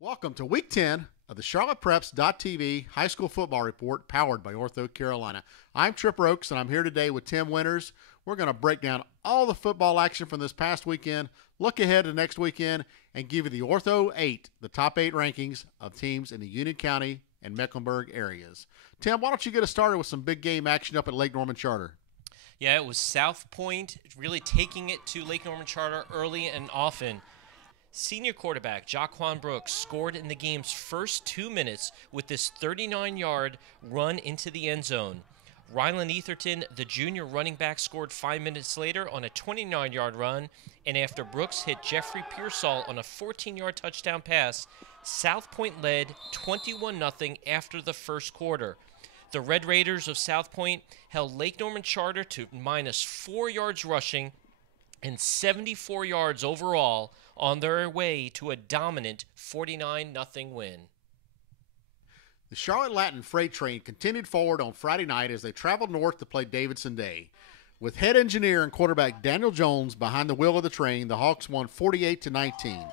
Welcome to Week 10 of the CharlottePreps.tv High School Football Report powered by Ortho, Carolina. I'm Tripp Roakes, and I'm here today with Tim Winters. We're going to break down all the football action from this past weekend, look ahead to next weekend, and give you the Ortho 8, the top 8 rankings of teams in the Union County and Mecklenburg areas. Tim, why don't you get us started with some big game action up at Lake Norman Charter? Yeah, it was South Point really taking it to Lake Norman Charter early and often. Senior quarterback Jaquan Brooks scored in the game's first 2 minutes with this 39-yard run into the end zone. Rylan Etherton, the junior running back, scored 5 minutes later on a 29-yard run, and after Brooks hit Jeffrey Pearsall on a 14-yard touchdown pass, South Point led 21-0 after the first quarter. The Red Raiders of South Point held Lake Norman Charter to minus 4 yards rushing and 74 yards overall on their way to a dominant 49-0 win. The Charlotte Latin freight train continued forward on Friday night as they traveled north to play Davidson Day. With head engineer and quarterback Daniel Jones behind the wheel of the train, the Hawks won 48-19.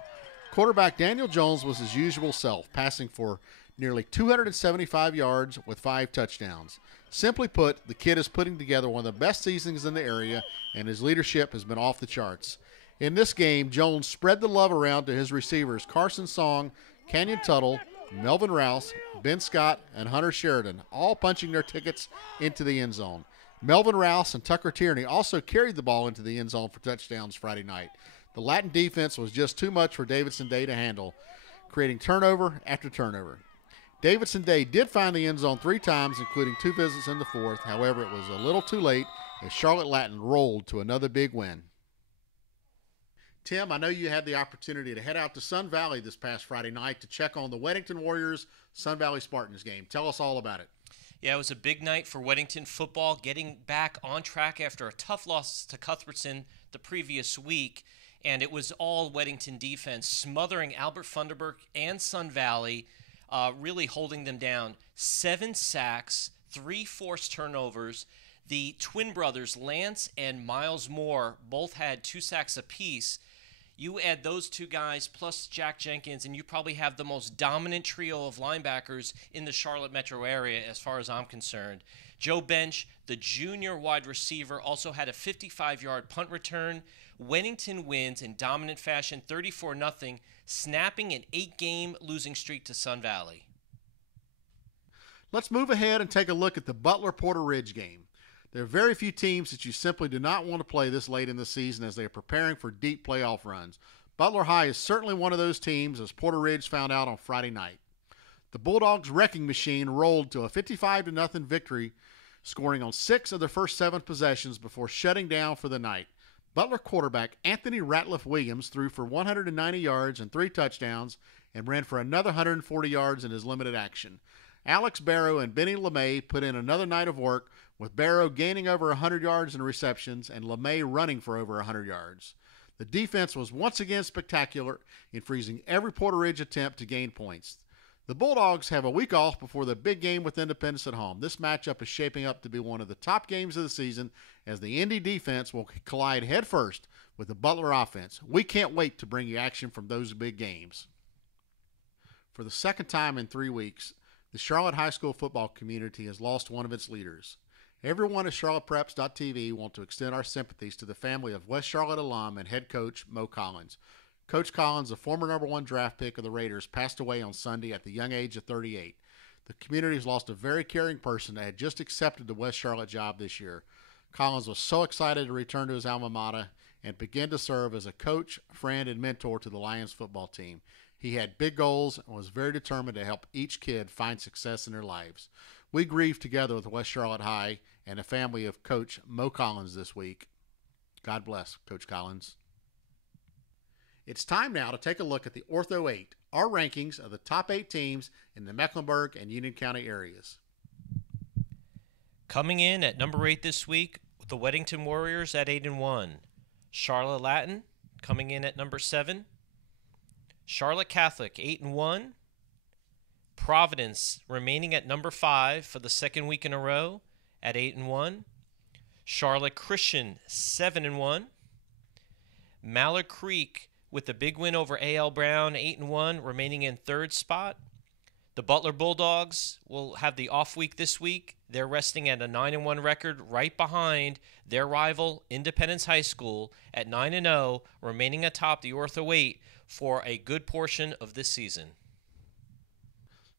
Quarterback Daniel Jones was his usual self, passing for nearly 275 yards with 5 touchdowns. Simply put, the kid is putting together one of the best seasons in the area, and his leadership has been off the charts. In this game, Jones spread the love around to his receivers Carson Song, Canyon Tuttle, Melvin Rouse, Ben Scott, and Hunter Sheridan, all punching their tickets into the end zone. Melvin Rouse and Tucker Tierney also carried the ball into the end zone for touchdowns Friday night. The Latin defense was just too much for Davidson Day to handle, creating turnover after turnover. Davidson Day did find the end zone 3 times, including 2 visits in the fourth. However, it was a little too late as Charlotte Latin rolled to another big win. Tim, I know you had the opportunity to head out to Sun Valley this past Friday night to check on the Weddington Warriors Sun Valley Spartans game. Tell us all about it. Yeah, it was a big night for Weddington football, getting back on track after a tough loss to Cuthbertson the previous week. And it was all Weddington defense, smothering Albert Funderburg and Sun Valley, really holding them down. 7 sacks, 3 forced turnovers. The twin brothers, Lance and Miles Moore, both had 2 sacks apiece. You add those 2 guys plus Jack Jenkins, and you probably have the most dominant trio of linebackers in the Charlotte metro area as far as I'm concerned. Joe Bench, the junior wide receiver, also had a 55-yard punt return. Weddington wins in dominant fashion, 34-0, snapping an 8-game losing streak to Sun Valley. Let's move ahead and take a look at the Butler-Porter Ridge game. There are very few teams that you simply do not want to play this late in the season as they are preparing for deep playoff runs. Butler High is certainly one of those teams, as Porter Ridge found out on Friday night. The Bulldogs' wrecking machine rolled to a 55-0 victory, scoring on 6 of their first 7 possessions before shutting down for the night. Butler quarterback Anthony Ratliff Williams threw for 190 yards and 3 touchdowns and ran for another 140 yards in his limited action. Alex Barrow and Benny LeMay put in another night of work, with Barrow gaining over 100 yards in receptions and LeMay running for over 100 yards. The defense was once again spectacular in freezing every Porter Ridge attempt to gain points. The Bulldogs have a week off before the big game with Independence at home. This matchup is shaping up to be one of the top games of the season, as the Indy defense will collide headfirst with the Butler offense. We can't wait to bring you action from those big games. For the second time in 3 weeks, the Charlotte high school football community has lost one of its leaders. Everyone at CharlottePreps.tv want to extend our sympathies to the family of West Charlotte alum and head coach Mo Collins. Coach Collins, a former #1 draft pick of the Raiders, passed away on Sunday at the young age of 38. The community has lost a very caring person that had just accepted the West Charlotte job this year. Collins was so excited to return to his alma mater and begin to serve as a coach, friend, and mentor to the Lions football team. He had big goals and was very determined to help each kid find success in their lives. We grieve together with West Charlotte High and the family of Coach Mo Collins this week. God bless, Coach Collins. It's time now to take a look at the Ortho 8, our rankings of the top 8 teams in the Mecklenburg and Union County areas. Coming in at number 8 this week, the Weddington Warriors at 8-1. Charlotte Latin coming in at number 7. Charlotte Catholic 8-1. Providence remaining at number 5 for the second week in a row at 8-1. Charlotte Christian 7-1. Mallard Creek with a big win over A.L. Brown, 8-1, remaining in third spot. The Butler Bulldogs will have the off week this week. They're resting at a 9-1 record, right behind their rival Independence High School at 9-0, remaining atop the Ortho 8 for a good portion of this season.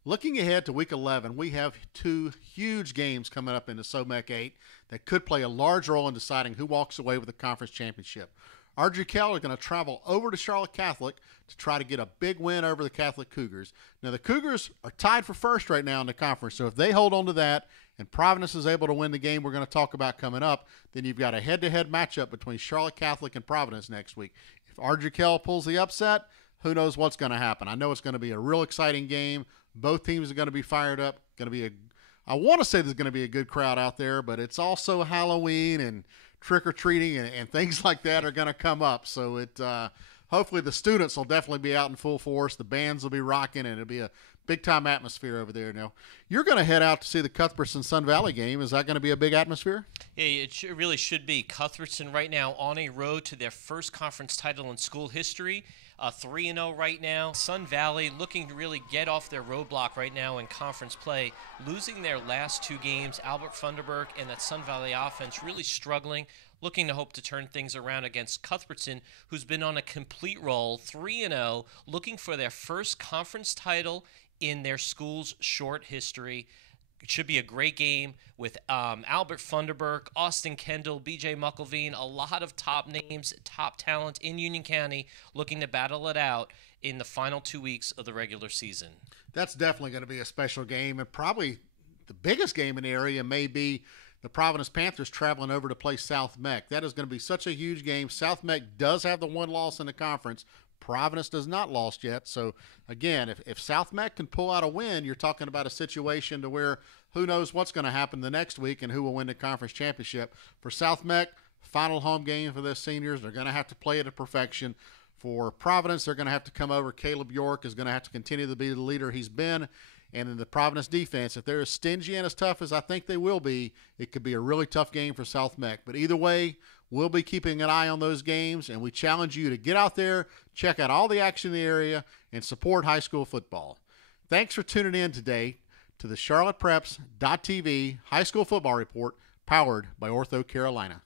Looking ahead to Week 11, we have two huge games coming up in the SOMEC 8 that could play a large role in deciding who walks away with the conference championship. RGCal are going to travel over to Charlotte Catholic to try to get a big win over the Catholic Cougars. Now, the Cougars are tied for first right now in the conference, so if they hold on to that and Providence is able to win the game we're going to talk about coming up, then you've got a head-to-head matchup between Charlotte Catholic and Providence next week. If RGCal pulls the upset, who knows what's going to happen. I know it's going to be a real exciting game. Both teams are going to be fired up. I want to say there's going to be a good crowd out there, but it's also Halloween and trick-or-treating and things like that are going to come up. So hopefully the students will definitely be out in full force. The bands will be rocking, and it'll be a big-time atmosphere over there. Now, you're going to head out to see the Cuthbertson Sun Valley game. Is that going to be a big atmosphere? Yeah, it really should be. Cuthbertson right now on a road to their first conference title in school history. 3-0 right now. Sun Valley looking to really get off their roadblock right now in conference play. Losing their last two games, Albert Funderburk and that Sun Valley offense really struggling. Looking to hope to turn things around against Cuthbertson, who's been on a complete roll, 3-0, looking for their first conference title in their school's short history. It should be a great game with Albert Funderburk, Austin Kendall, B.J. Muckelveen, a lot of top names, top talent in Union County looking to battle it out in the final 2 weeks of the regular season. That's definitely going to be a special game, and probably the biggest game in the area may be the Providence Panthers traveling over to play South Meck. That is going to be such a huge game. South Meck does have the one loss in the conference. Providence does not lost yet. So, again, if South Meck can pull out a win, you're talking about a situation to where who knows what's going to happen the next week and who will win the conference championship. For South Meck, final home game for the seniors. They're going to have to play it to perfection. For Providence, they're going to have to come over. Caleb York is going to have to continue to be the leader he's been. And in the Providence defense, if they're as stingy and as tough as I think they will be, it could be a really tough game for South Meck. But either way, we'll be keeping an eye on those games, and we challenge you to get out there, check out all the action in the area, and support high school football. Thanks for tuning in today to the CharlottePreps.tv High School Football Report, powered by Ortho Carolina.